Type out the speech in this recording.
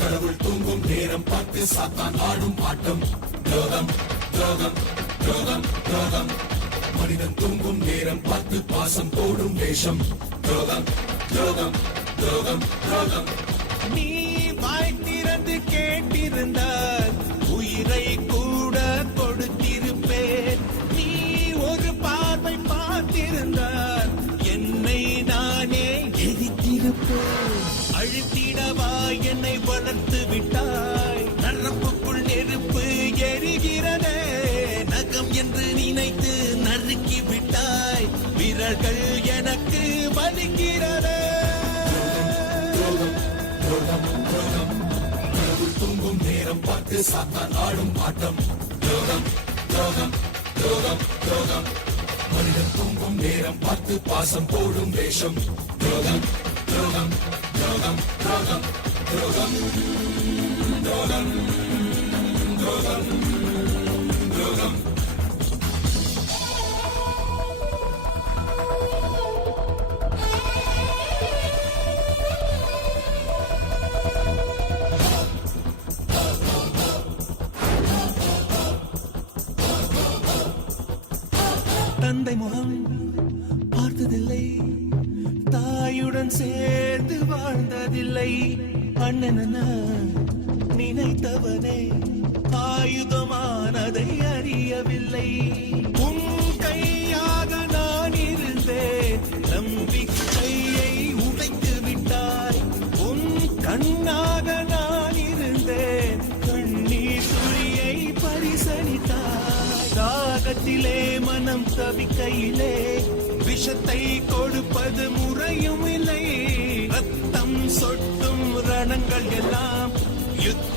கடவுள் தூங்கும் நேரம் பார்த்து சாத்தான் ஆடும் ஆட்டம். துரோகம் துரோகம் துரோகம் துரோகம். மனிதன் தூங்கும் நேரம் பார்த்து பாசம் போடும் வேஷம். துரோகம் துரோகம் துரோகம் துரோகம். நீ வாய் திறந்து கேட்டிருந்தால் உயிரை கூட கொடுத்திருப்பேன். நீ ஒரு பார்வை பார்த்திருந்தால் என்னை நானே எரித்திருப்பேன். அழுத்திடவா என்னை வளர்த்து விட்டாய். நரம்புக்குள் நெருப்பு எரிகிறதே. நகம் என்று நினைத்து நறுக்கி விட்டாய். விரல்கள் எனக்கு வலிக்கிறதே. கடவுள் தூங்கும் நேரம் பார்த்து சாத்தான் ஆடும் ஆட்டம். துரோகம் துரோகம் துரோகம் துரோகம். மனிதன் தூங்கும் நேரம் பார்த்து பாசம் போடும் வேஷம். துரோகம் துரோகம் துரோகம் துரோகம் துரோகம் துரோகம் துரோகம் துரோகம். தந்தை முகம் பார்த்ததில்லை. தாயுடன் சேர்ந்து வாழ்ந்ததில்லை. அண்ணன் நினைத்தவனே ஆயுதமானதை அறியவில்லை. உன் கையாக நான் இருந்தேன். நம்பிக்கையை உடைத்து விட்டாய். உன் கண்ணாக நான் இருந்தேன். கண்ணீர் துளியை பரிசளித்தாய். தாகத்திலே மனம் தவிக்கையிலே விஷத்தை கொடுப்பது முறையும் இல்லை. ரத்தம் சொட்டும் ரணங்கள் எல்லாம் யுத்த